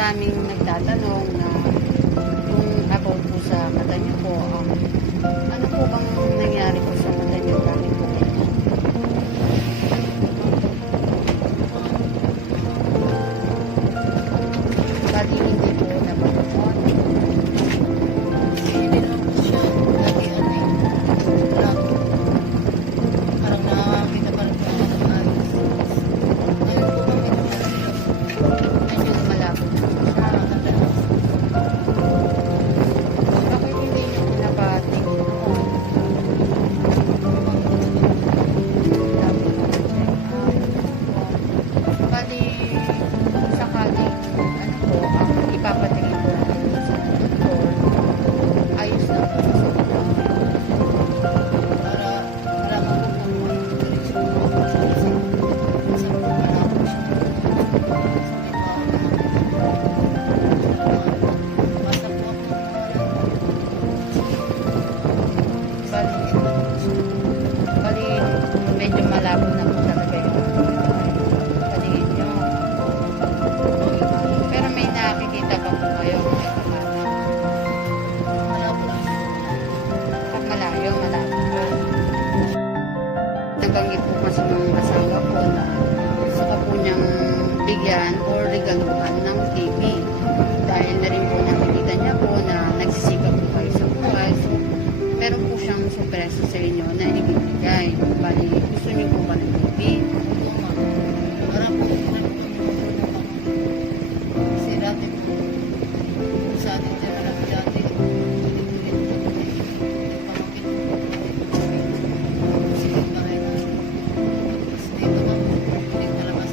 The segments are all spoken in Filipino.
maraming nagtatanong na kung about po sa mata niyo po, ano po bang nangyari po sa mata niyo gamit po kayo? Bali hindi po napagamot. Hindi naman po siya lagi parang nakakita pa rin po ako ng ayos. Ngayon po kami Medyo malabo na po siya. Bakit hindi niyo po napatingin noon? Bali, sakali, ano po, ipapatingin po natin sa doktor. Ayos na po sa doktor. para malaman ko kung ano direksyon ko kasi minsan po malabo siya. Basta po ako Bali, medyo malabo na po talaga yung patingin nyo. Pero may nakikita pa po kayo. malabo lang siya. At malayo, malabo po. Nabanggit po kasi ng asawa ko na gusto ko po niyang bigyan o regaluhan ng TV. Dahil na rin po nakikita niya po na nagsisikap po kayo sa buhay. So, meron po siyang surpresa sa inyo na ibibigay. Bali, gusto niyo po ba ng TV? Marami po kasi dati po sa atin din marami dati ulit-ulit pamangkin po sige pa rin tapos dito ba ulit palabas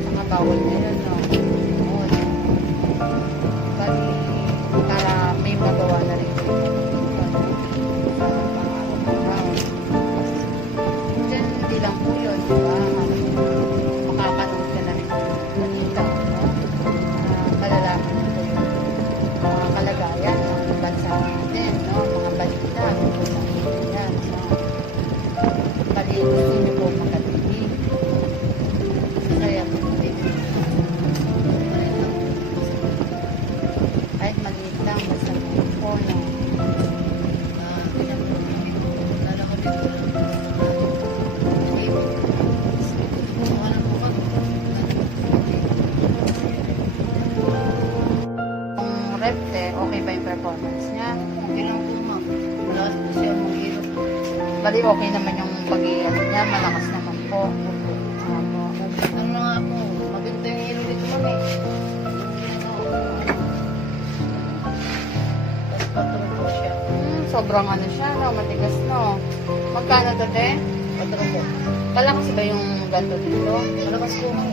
Saka bawal na yun, no? Oo. Bali, para may magawa na rin. Diyan, hindi lang po yun, di ba? Makakanood ka na rin ng balita, no? Malalaman mo po yung mga kalagayan ng bansa natin, no? Mga balita, tungkol sa yan, no? Bali, gusto niyo po makatili. Kaya po, kahit maliit lang, basta po, no? Kung rep, okay ba yung performance niya? Bali, okay naman yung pag-iyan niya, malakas naman po. Opo. Sobrang ano siya, no? Matigas, no? Magkano to, te? Kala kasi ba yung ganto dito?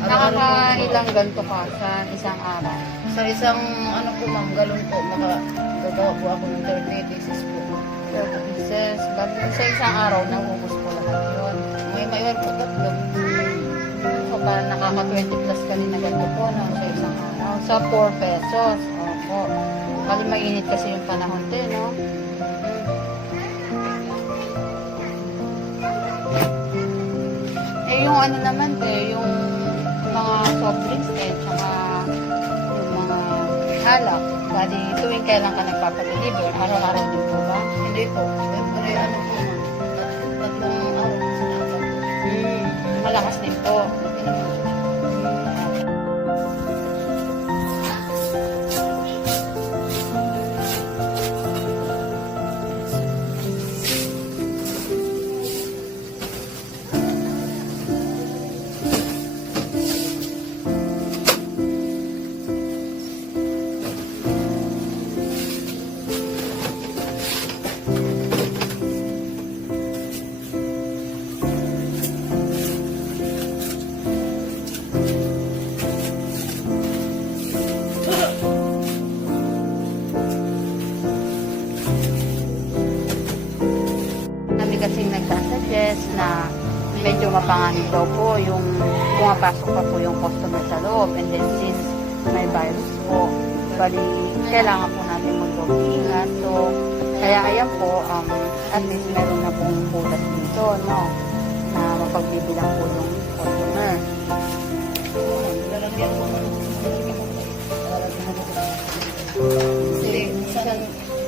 Nakakailang ganto ka sa isang araw? Sa isang ano po ma'am, galon po, makagawa po ako ng 30 pieces po. 30 pieces. Bali, sa isang araw, naubos po lahat yun. May mayor po tatlo. So, parang nakaka-20 plus ka rin na ganito po, no? Sa isang araw. Sa 4 pesos. Opo. Bali, mainit kasi yung panahon din, no? Eh, yung ano naman, yung mga soft drinks, tsaka yung mga alak. Bali, tuwing kailan ka nagpapadeliver, araw-araw din po ba? Hindi po. Siyempre ano po ma'am, tatlong araw po sila po. Malakas din po. Kasing nagsasuggest na medyo mapanganib daw po yung pumapasok pa po yung customer sa loob, and then since may virus po, bali kailangan po natin mag-ingat. So kaya ayan po, at least meron na pong butas dito, no, na bibilang po yung customer. Lalagyan mo naman ako sa mga lalagyan mo ko lang. Kasi minsan,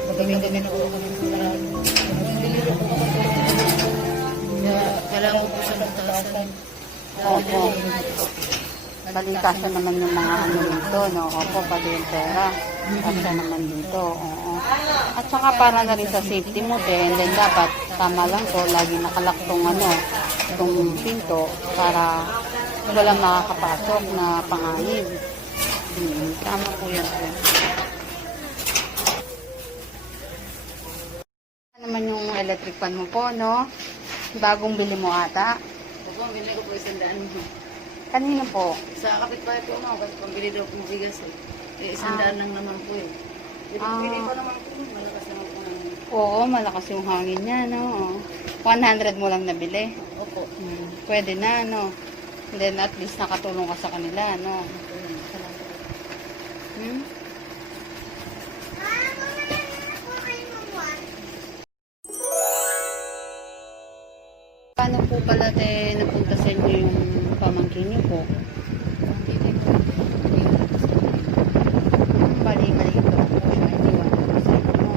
magagamit ako kami sa sarado. Nililiro ko ako ito. Kailangan ko siya ng taasan. Opo. Balita siya naman yung mga ano dito, no? Opo, pati yung pera. Kasya naman dito, oo. At saka para na rin sa safety mo din, then dapat tama lang to, lagi nakalak tong ano, tong pinto para walang makakapasok na pangangin. Tama po yan. Ano naman yung electric fan mo po, no? Bagong bili mo ata. Opo, binili ko po 100 mo. Kanino po? Sa kapitbahay po ako, kasi pambili daw kong bigas eh. 100 lang naman po eh. Di ba pili ko naman po, malakas naman po naman. Oo, malakas yung hangin niya, no? 100 mo lang nabili. Opo. Pwede na, no? Then at least nakatulong ka sa kanila, no? Hmm? Paano po pala napunta sa inyo yung pamangkin niyo po? Bali-bali ito po siya. Iniwan po sa inyo.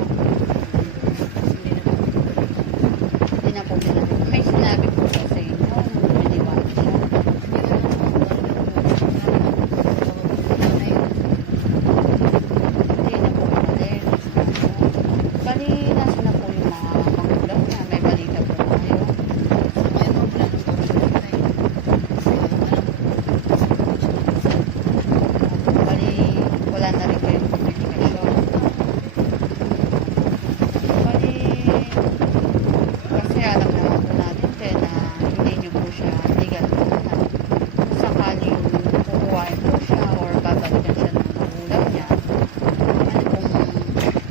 Hindi na po pinag- May sinabi po siya sa inyo. Iniwan siya. Hindi na po pinalit. Bali, nasa na po yung mga magulang niya. May balita po kayo. Bali, wala na rin kayong komunikasyon. Bali, kasi alam naman po natin din na hindi nyo po siya legal po na kung sakaling kukuhain po siya or babalikan siya ng magulang niya. Ano pong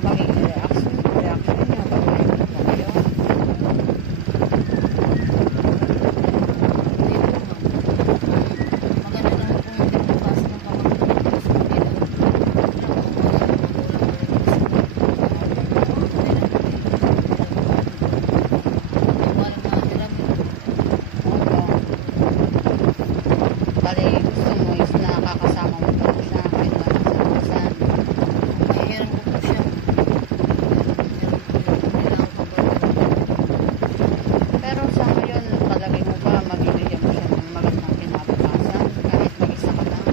magiging reaction niya? Babalik po kayo. Bali, gusto mo is nakakasama mo pa siya kahit wala sa basan. Pero sa ngayon, palagay mo ba mabibigyan mo siya ng magandang kinabukasan kahit mag-isa ka lang?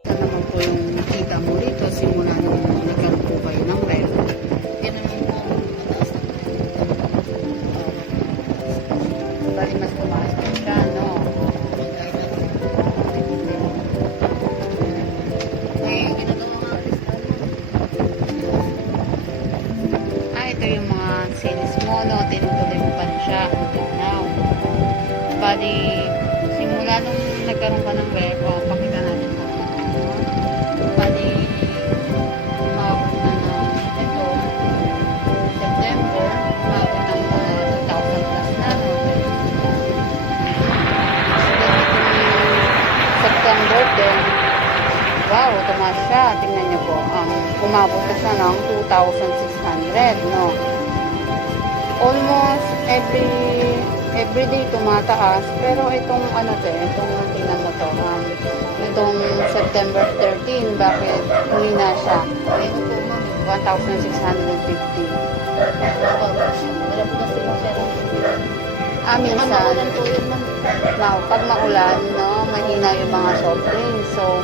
Ito naman po yung kita mo rito simula nung nagkaroon po kayo ng rent. Bali, mas tumaas po siya, no? Ito yung mga sales mo, no? Tinutuloy mo pa rin siya until now. Bali, simula nung nagkaroon ka ng rent, pakita natin po. Bali, umabot na ng ito, September, umabot ng 2,000 plus na, no? September din, wow, tumaas siya. Tingnan niyo po, umabot na siya ng 2,600, no? Almost every day tumataas, pero itong ano to, itong tingnan mo to, itong September 13, bakit humina siya? 1,650. Minsan, now, pag maulan, no, mahina yung mga soft drinks, so,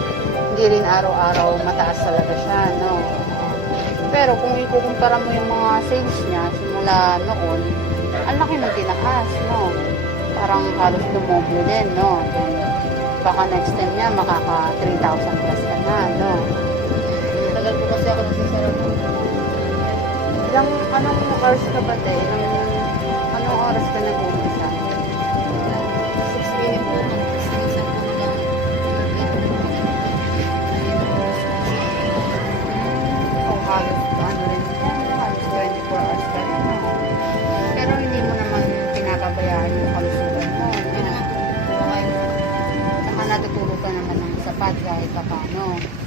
hindi rin araw-araw mataas talaga siya, no. Pero kung ikukumpara mo yung mga sales niya, simula noon, ang laki ng tinaas, no. Parang halos dumoble din, no. Then, baka next time niya, makaka 3,000 plus ka na, no. Tagal po kasi ako nagsasarap mo. Ilang, anong hours ka ba, te? Anong oras ka nag-umpisa? 6 a.m. po. Minsan po lang. So, halos ng sapat kahit paano.